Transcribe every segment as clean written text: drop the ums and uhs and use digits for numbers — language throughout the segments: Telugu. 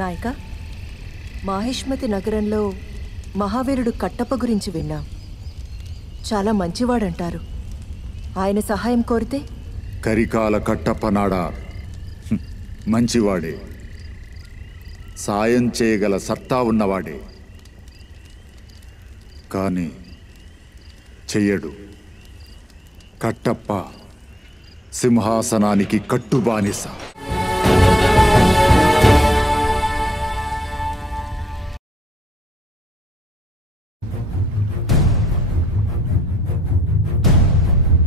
నాయక, మాహిష్మతి నగరంలో మహావీరుడు కట్టప్ప గురించి విన్నాం. చాలా మంచివాడంటారు. ఆయన సహాయం కోరితే? కరికాల కట్టప్పనాడా మంచివాడే, సాయం చేయగల సత్తా ఉన్నవాడే. కానీ చెయ్యడు. కట్టప్ప సింహాసనానికి కట్టుబానిస.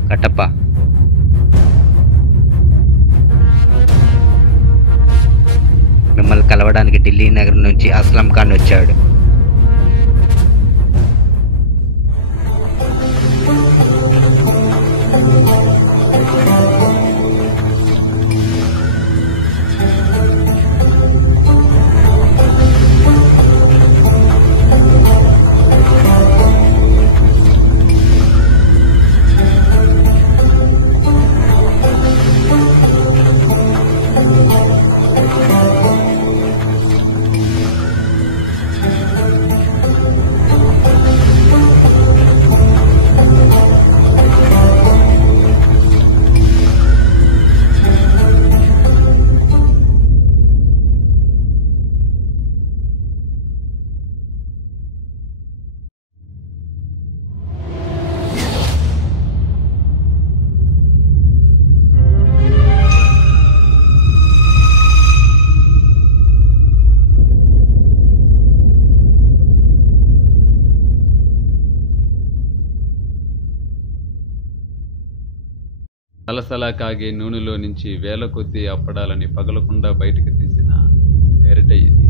కట్టప్ప మిమ్మల్ని కలవడానికి ఢిల్లీ నగరం నుంచి అస్లం ఖాన్ వచ్చాడు. సలసలా కాగే నూనెలో నుంచి వేల కొద్దీ అప్పడాలని పగలకుండా బయటకు తీసిన గరిట ఇది.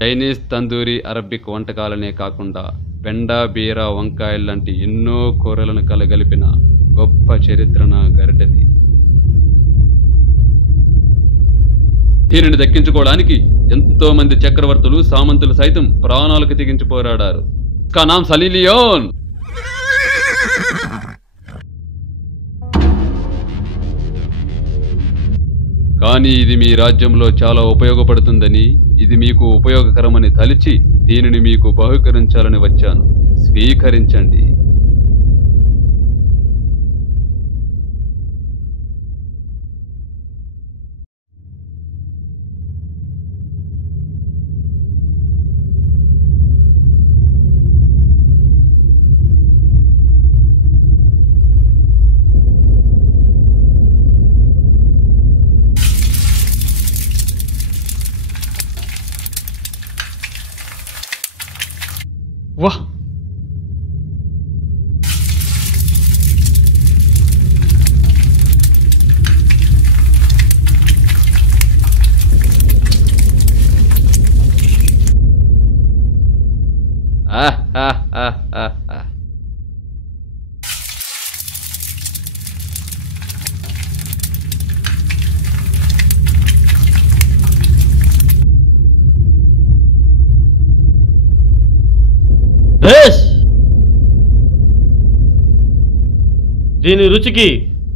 చైనీస్, తందూరి, అరబిక్ వంటకాలనే కాకుండా బెండ, బీర, వంకాయలు లాంటి ఎన్నో కూరలను కలగలిపిన గొప్ప చరిత్రన గరిటది. దీనిని దక్కించుకోవడానికి ఎంతో మంది చక్రవర్తులు, సామంతులు సైతం ప్రాణాలకు తెగించి పోరాడారు. కా నామ్ సలీలియోన్. కానీ ఇది మీ రాజ్యంలో చాలా ఉపయోగపడుతుందని, ఇది మీకు ఉపయోగకరమని తలిచి దీనిని మీకు బహుకరించాలని వచ్చాను. స్వీకరించండి. వాహ్, దీని రుచికి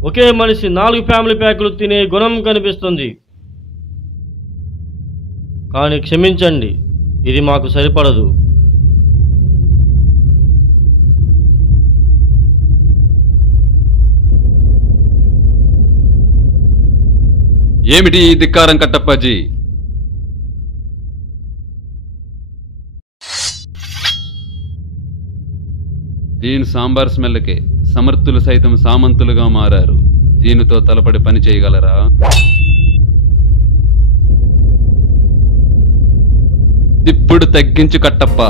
ఒకే మనిషి 4 ఫ్యామిలీ ప్యాకులు తినే గుణం కనిపిస్తుంది. కానీ క్షమించండి, ఇది మాకు సరిపడదు. ఏమిటి ఈ ధిక్కారం కట్టప్పాజీ? దీని సాంబార్ స్మెల్కే సమర్థులు సైతం సామంతులుగా మారారు. దీనితో తలపడి పని చేయగలరా? ఇప్పుడు తగ్గించు కట్టప్ప.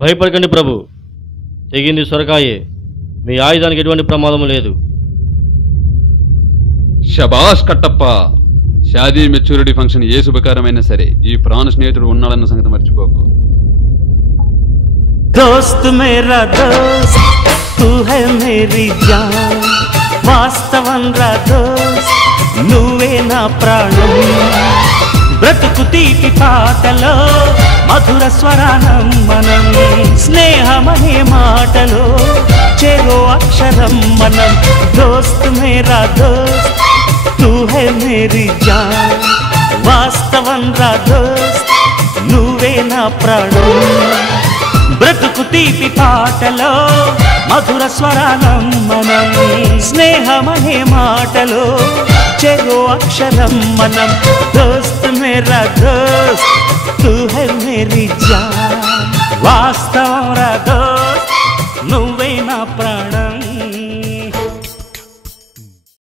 భయపడకండి ప్రభు, తెగింది సొరకాయే, మీ ఆయుధానికి ఎటువంటి ప్రమాదం లేదు. శబాష్ కట్టప్ప. షాదీ మెచ్యూరిటీ ఫంక్షన్ ఏ శుభకరమైనా సరే ఈ ప్రాణ స్నేహితుడు ఉన్నాడన్న సంగతి మర్చిపోకు. దోస్త్ మేరా దోస్త్ తూ హై మేరీ జాన్, వాస్తవం రా దోస్త్ నువ్వే నా ప్రాణం. బ్రతుకు తీపి పాటలో మధుర స్వరానం మనం, స్నేహమనే మాటలో చెరో అక్షరం మనం. దోస్త్ మేరా దోస్త్ తూ హై మేరీ జాన్, వాస్తవం రా దోస్త్ నువ్వే నా ప్రాణం. బ్రతుకు తీపి పాటలో మధుర స్వరానం మనం, స్నేహమనే మాటలో చెరో అక్షరం మనం. దోస్త్ మేరా దోస్త్ తూ హై మేరీ జాన్, వాస్తవం రా దోస్త్ నువ్వే నా ప్రాణం.